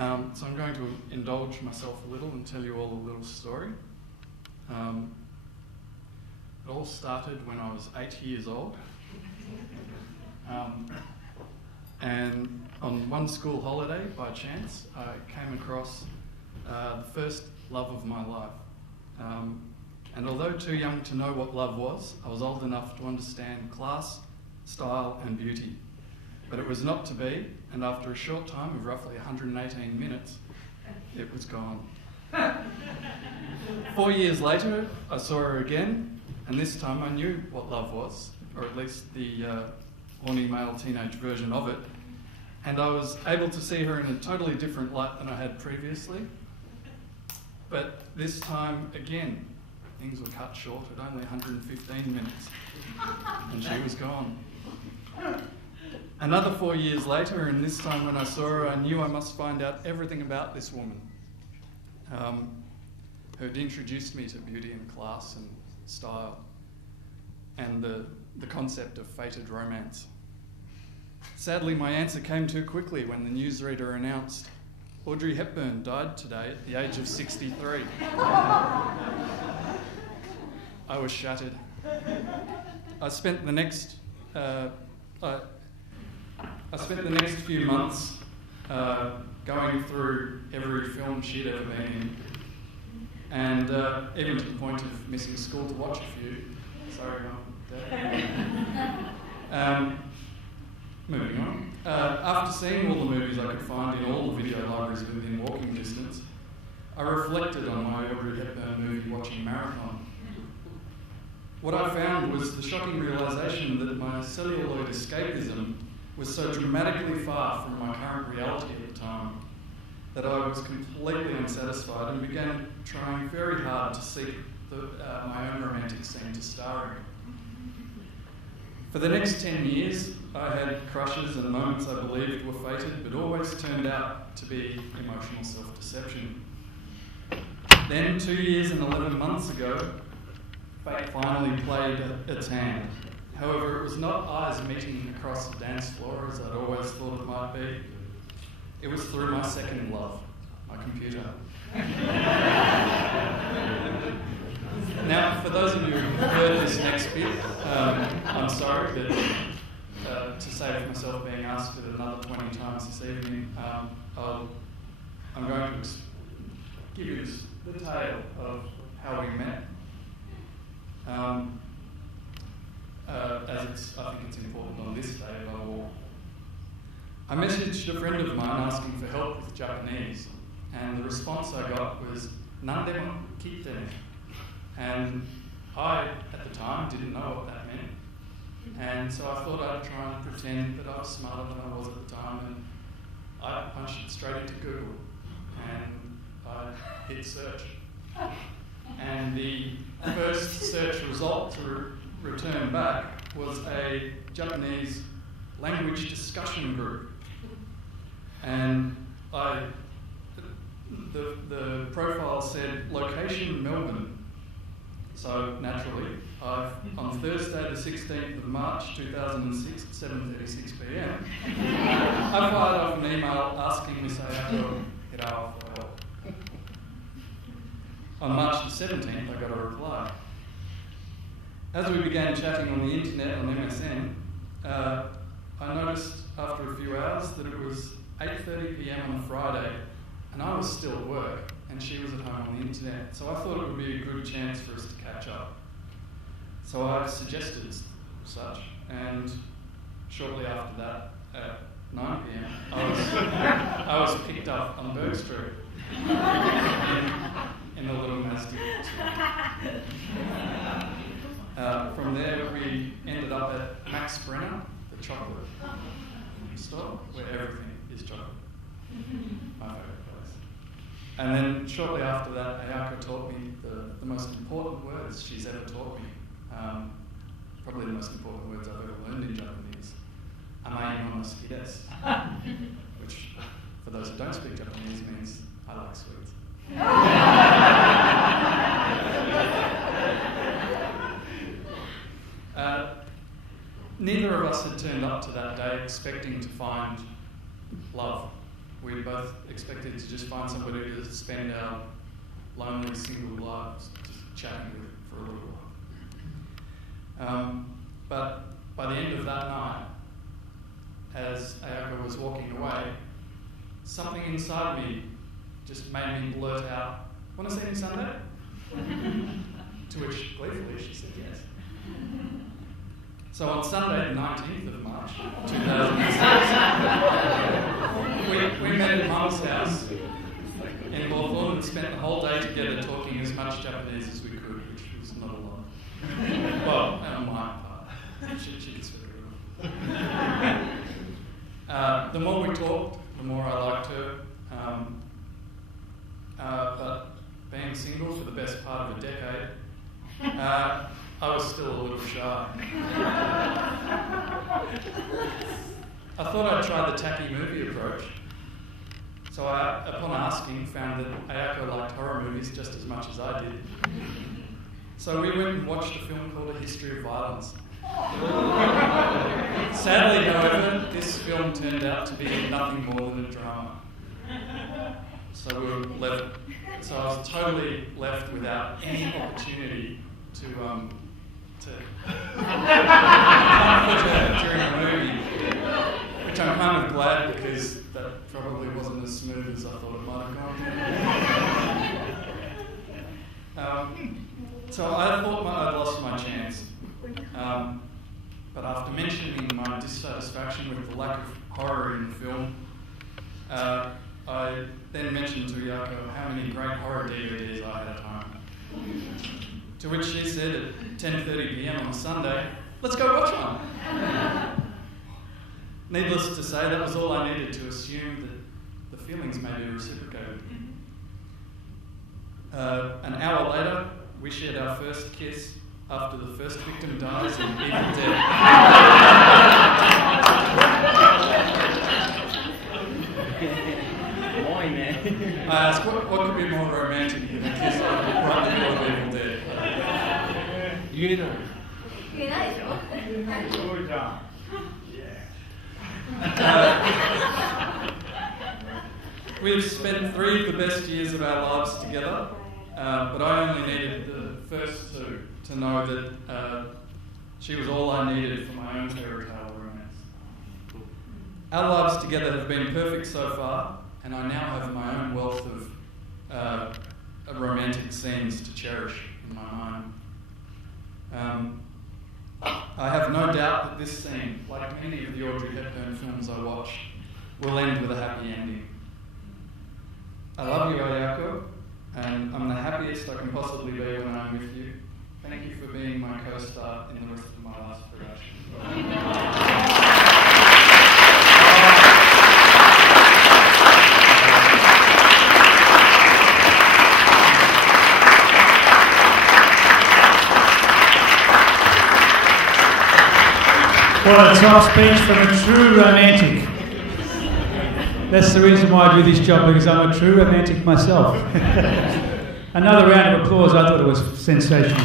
So I'm going to indulge myself a little and tell you all a little story. It all started when I was 8 years old. And on one school holiday, by chance, I came across the first love of my life. And although too young to know what love was, I was old enough to understand class, style and beauty. But it was not to be, and after a short time of roughly 118 minutes, it was gone. 4 years later, I saw her again, and this time I knew what love was, or at least the horny male teenage version of it, and I was able to see her in a totally different light than I had previously. But this time, again, things were cut short at only 115 minutes, and she was gone. Another 4 years later, and this time when I saw her, I knew I must find out everything about this woman, who'd introduced me to beauty and class and style, and the concept of fated romance. Sadly, my answer came too quickly when the newsreader announced, Audrey Hepburn died today at the age of 63. I was shattered. I spent the next few months going through every film she'd ever been in, and even to the point of missing school to watch a few. Sorry, Mum, Dad. Moving on. After seeing all the movies I could find in all the video libraries within walking distance, I reflected on my Audrey Hepburn movie watching marathon. What I found was the shocking realisation that my celluloid escapism was so dramatically far from my current reality at the time that I was completely unsatisfied and began trying very hard to seek my own romantic scene to star in. For the next 10 years, I had crushes and moments I believed were fated, but always turned out to be emotional self-deception. Then, 2 years and 11 months ago, fate finally played its hand. However, it was not eyes meeting across the dance floor as I'd always thought it might be. It was through my second love, my computer. Now, for those of you who heard this next bit, I'm sorry, but to save myself being asked it another 20 times this evening, I'm going to give you the tale of how we met. I think it's important on this day above all. I messaged a friend of mine asking for help with Japanese, and the response I got was "nandemo kitte," and I, at the time, didn't know what that meant, and so I thought I'd try and pretend that I was smarter than I was at the time, and I punched it straight into Google, and I hit search, and the first search result to return back was a Japanese language discussion group, and the profile said location Melbourne. So naturally, on Thursday the 16th of March 2006 at 7:36 p.m, I fired off an email asking Ms. Ayako Hirao for help. On March the 17th, I got a reply. As we began chatting on the internet on MSN, I noticed after a few hours that it was 8:30 p.m. on a Friday, and I was still at work, and she was at home on the internet, so I thought it would be a good chance for us to catch up. So I suggested such, and shortly after that, at 9 p.m, I was picked up on Berg Street in a little Mazda. From there, we ended up at Max Brenner, the chocolate store, where everything is chocolate. My favourite place. And then shortly after that, Ayako taught me the most important words she's ever taught me. Probably the most important words I've ever learned in Japanese. Amai no suki desu, which, for those who don't speak Japanese, means I like sweets. Neither of us had turned up to that day expecting to find love. we both expected to just find somebody to spend our lonely single lives just chatting with for a little while. But by the end of that night, as Ayako was walking away, something inside me just made me blurt out, "Want to see me Sunday?" To which, gleefully, she said yes. So on Sunday, the 19th of March, 2006, we met at Mum's house in Hawthorne and spent the whole day together talking as much Japanese as we could, which was not a lot. Well, on my part. She could speak very well. The more we talked, the more I liked her. But being single for the best part of a decade, I was still a little shy. I thought I'd try the tacky movie approach. So I, upon asking, found that Ayako liked horror movies just as much as I did. So we went and watched a film called A History of Violence. Sadly, however, this film turned out to be nothing more than a drama. So we were left. So I was totally left without any opportunity to comfort her during the movie, which I'm kind of glad because that probably wasn't as smooth as I thought it might have gone. So I thought I'd lost my chance. But after mentioning my dissatisfaction with the lack of horror in the film, I then mentioned to Ayako how many great horror DVDs I had at home. To which she said at 10:30 p.m. on Sunday, "Let's go watch one." Needless to say, that was all I needed to assume that the feelings may be reciprocated. An hour later, we shared our first kiss after the first victim dies in Evil Dead. I asked, what could be more romantic than a kiss right in the middle of Evil Dead? We've spent 3 of the best years of our lives together, but I only needed the first 2 to know that she was all I needed for my own fairy tale romance. Our lives together have been perfect so far, and I now have my own wealth of romantic scenes to cherish in my mind. I have no doubt that this scene, like many of the Audrey Hepburn films I watch, will end with a happy ending. I love you, Ayako, and I'm the happiest I can possibly be when I'm with you. Thank you for being my co-star in the rest of my last production. What a top speech from a true romantic. That's the reason why I do this job, because I'm a true romantic myself. Another round of applause. I thought it was sensational.